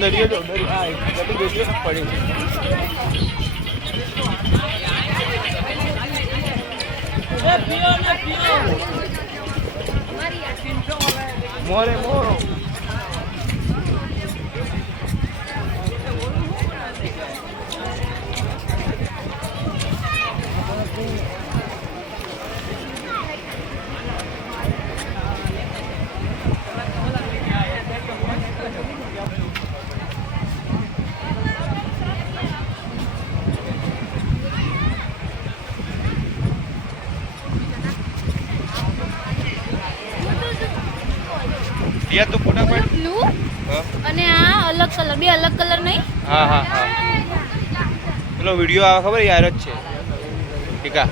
દરિયો જો પડી મોરે મોરો તો ફોટા પાડ બ્લુ અને આ અલગ કલર બે અલગ કલર નહીં હા હા હા પેલો વિડિયો આવે ખબર યાર જ છે ઠીકા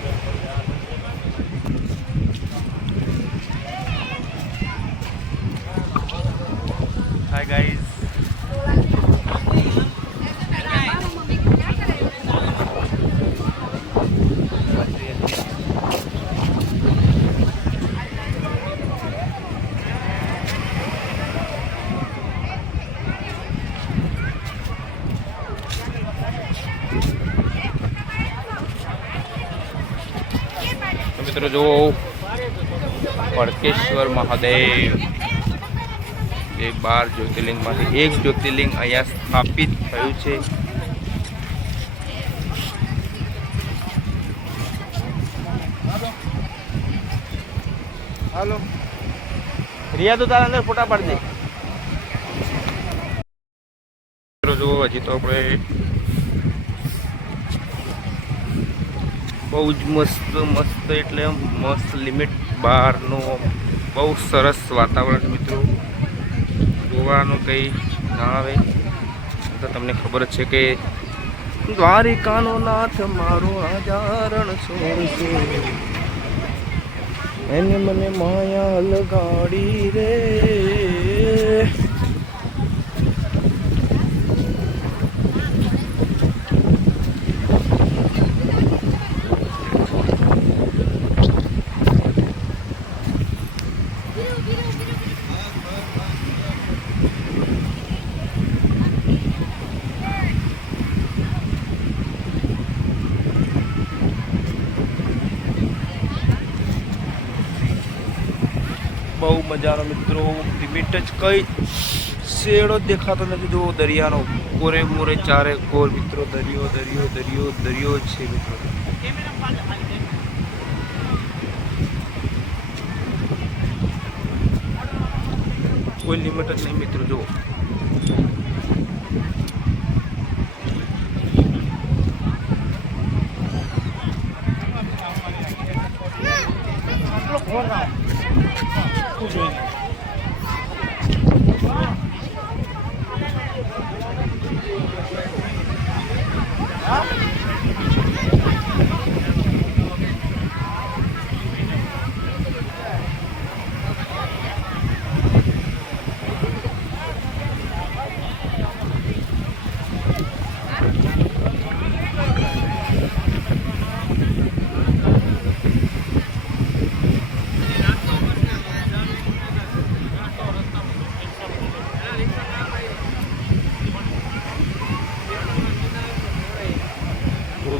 હાય ગાઈસ મિત્રો જો પડકેશ્વર મહાદેવ એ 12 જ્યોતિર્લિંગમાંથી એક જ્યોતિર્લિંગ અહીંયા સ્થાપિત થયું છે. હાલો રિયા તો તારા અંદર ફોટા પાડી દે. મિત્રો જો હજી તો આપણે બહુ જ મસ્ત એટલે મસ્ત લિમિટ બહારનું બહુ સરસ વાતાવરણ મિત્રો જોવાનું કંઈ ના આવે તો તમને ખબર જ છે કે દ્વારિકાનો નાથ મારો રાજારણ છોડશે એને મને માયા લગાડી રે. બહુ મજાનો મિત્રો લિમિટ જ કઈ શેડો દેખાતો નથી. જો દરિયાનો કોરે મોરે ચારે કોર મિત્રો દરિયો દરિયો દરિયો દરિયો જ છે મિત્રો. કોઈ લિમિટ જ નહીં મિત્રો. જો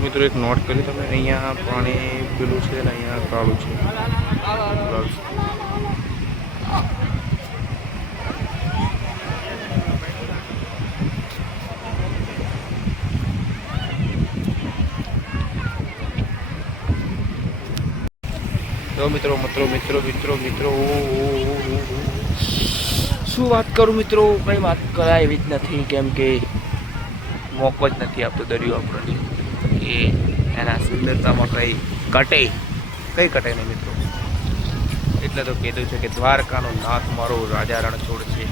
મિત્રો એક નોટ કરી તમે અહીંયા પાણી પેલું છે ને અહીંયા કાળું છે. તો મિત્રો મિત્રો મિત્રો મિત્રો મિત્રો શું વાત કરું મિત્રો, કંઈ વાત કરાય એવી જ નથી. કેમ કે મોકો જ નથી આપતો દરિયો આપણને કે એના સુંદરતામાં કંઈ ઘટે નહીં મિત્રો. એટલે તો કીધું છે કે દ્વારકાનો નાથ મારો રાજા રણછોડ છે.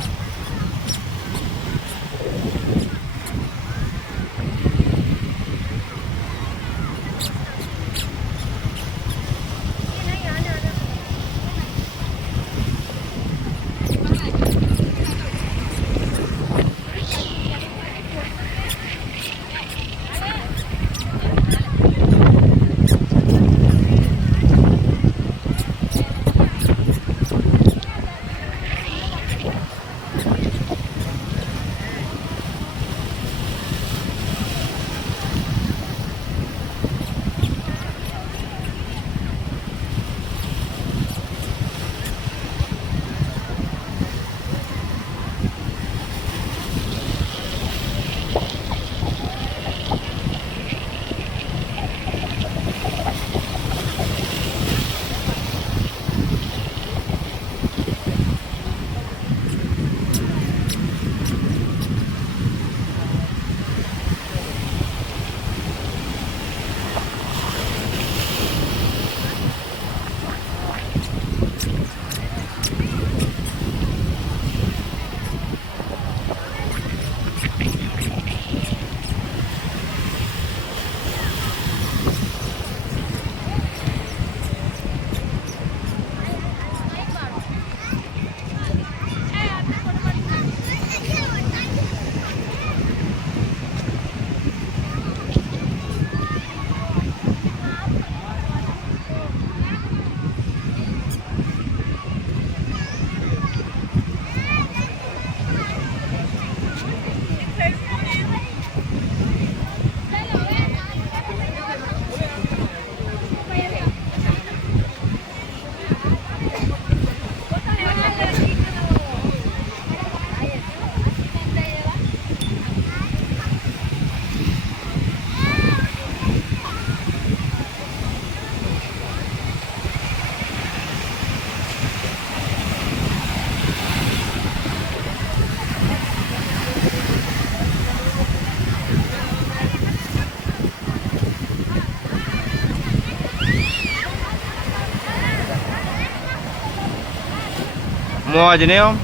મોજ ને આમ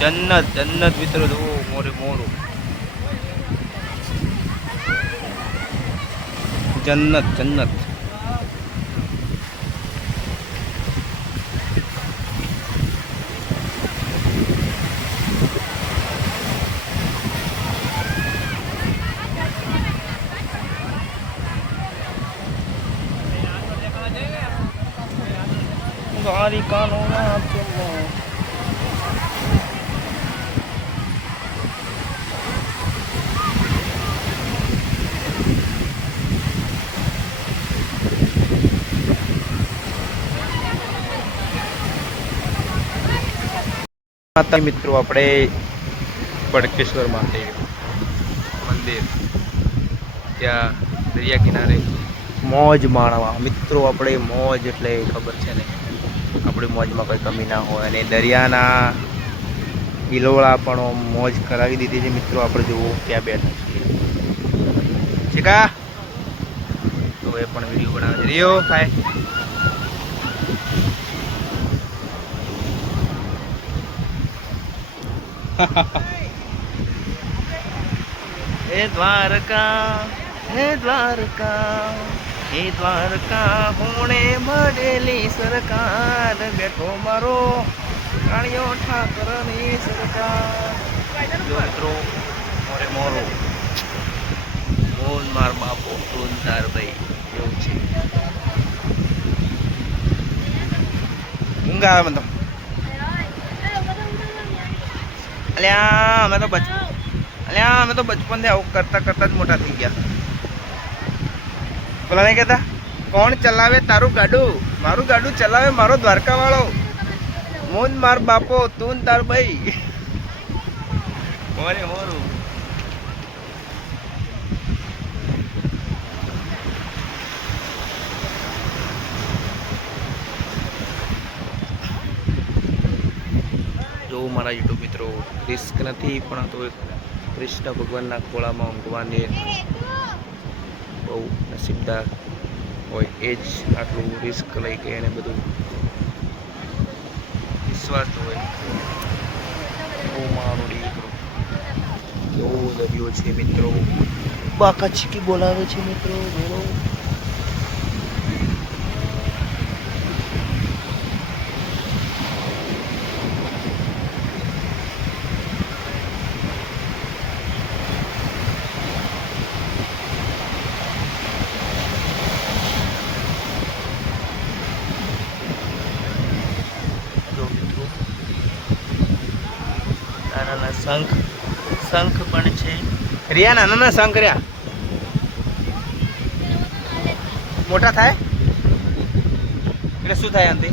જન્નત જન્નત મિત્રો જુઓ મોરે મોરું જન્નત જન્નત. દ્વારિકાનો નાથ ચલો. મિત્રો આપણે બડકેશ્વર મહાદેવ મંદિર ત્યાં દરિયા કિનારે મોજ માણવા. મિત્રો આપણે મોજ એટલે ખબર છે ને આપણી મોજમાં કોઈ કમી ના હોય અને દરિયાના હિલોળા પણ મોજ કરાવી દીધી છે મિત્રો. આપણે જુઓ ક્યાં બેઠા છીએ ચીકા તો એ પણ વિડીયો બનાવે છે રિયો ભાઈ. હે દ્વારકા હે દ્વારકા હે દ્વારકા હોણે મળેલી સરકાર બેઠો મારો કાળિયો ઠાકરની સરકાર. જો મિત્રો મોરે મોરો મોન માર બાપો ટૂન તાર ભાઈ એવું છે. ઊંઘ આવે મને તો. અલ્યા અમે તો બચપનથી આવું કરતા કરતા જ મોટા થઈ ગયા. પેલા નહીં કહેતા કોણ ચલાવે તારું ગાડું? મારું ગાડું ચલાવે મારો દ્વારકા વાળો. મોન માર બાપો તું તાર ભાઈ મોરે મોરું. જો મારા યુટ્યુબ મિત્રો રિસ્ક નથી પણ આ તો એક કૃષ્ણ ભગવાનના ખોળામાં ઊંઘવાની બહુ નસીબદાર હોય એ જ આટલું રિસ્ક લઈ કે એને બધું વિશ્વાસ હોય. બહુ મારો દીકરો કેવો દરિયો છે મિત્રો. બાકા ચીકી બોલાવે છે મિત્રો. બોલો નાના શંખ શંખ પણ છે. રિયા નાના શંખ રહ્યા મોટા થાય એટલે શું થાય અંતે?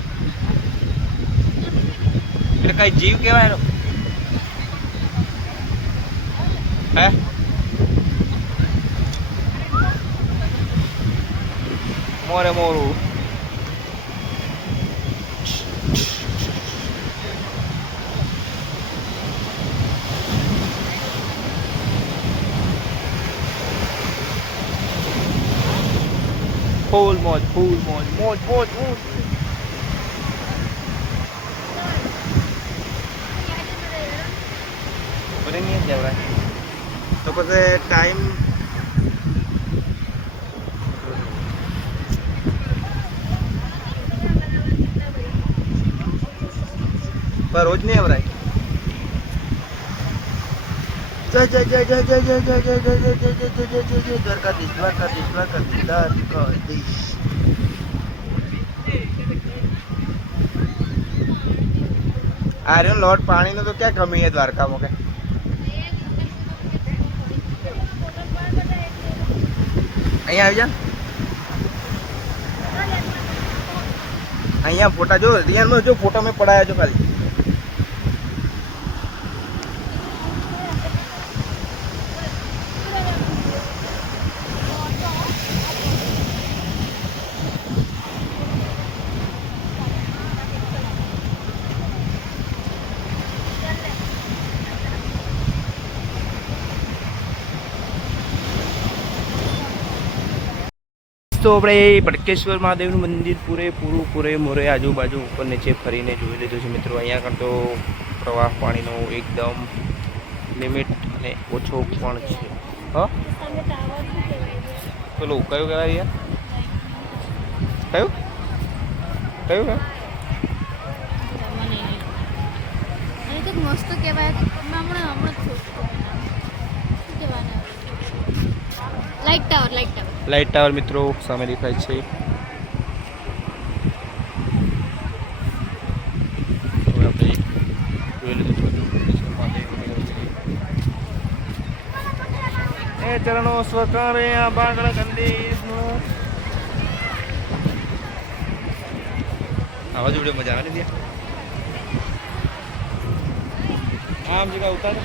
એટલે કઈ જીવ કહેવાય એનો? હે મોરે મોરું. ફૂલ મોજ ફૂલ મોજ મોજ મોજ મોજ. બરે નહીં જવરાય તો પછી ટાઈમ પર રોજ નહીં આવરાય. જય જય જય જય જય જય જય જય જય જય જય જય જય જય જય દ્વારકાધીશ દ્વારકાધીશ દ્વારકાધીશ દ્વારકાધીશ. આ રહ્યો લોટ પાણીનો તો ક્યાં કમી છે દ્વારકામાં કે? અહીંયા આવી જા. અહીંયા ફોટા જો રિયાનમાં જો ફોટા મેં પડાયા છો ખાલી. દોસ્તો આપણે ભટકેશ્વર મહાદેવનું મંદિર પૂરે મોરે આજુબાજુ ઉપર નીચે ફરીને જોઈ લીધું છે મિત્રો. અહીંયા આગળ તો પ્રવાહ પાણીનો એકદમ લિમિટ અને ઓછો પણ છે. હા સામે ટાવર શું કહેવાય છે? પેલું કયું કહેવાય યાર? કયું કયું કયું? મને નહીં. અને કંઈક મસ્ત કહેવાય તો હમણાં જ શું કહેવાના? Light tower. લાઇટ ટાવર મિત્રો સામે દેખાય છે. હવે આપણે જોઈ લીધું છે ભટકેશ્વર મહાદેવનું મંદિર. એ ચરણો સ્વકારે આ બાગળ કંદેશનું આવા જોડે મજા આવે ને ત્યાં આમ જગ્યા ઉતાર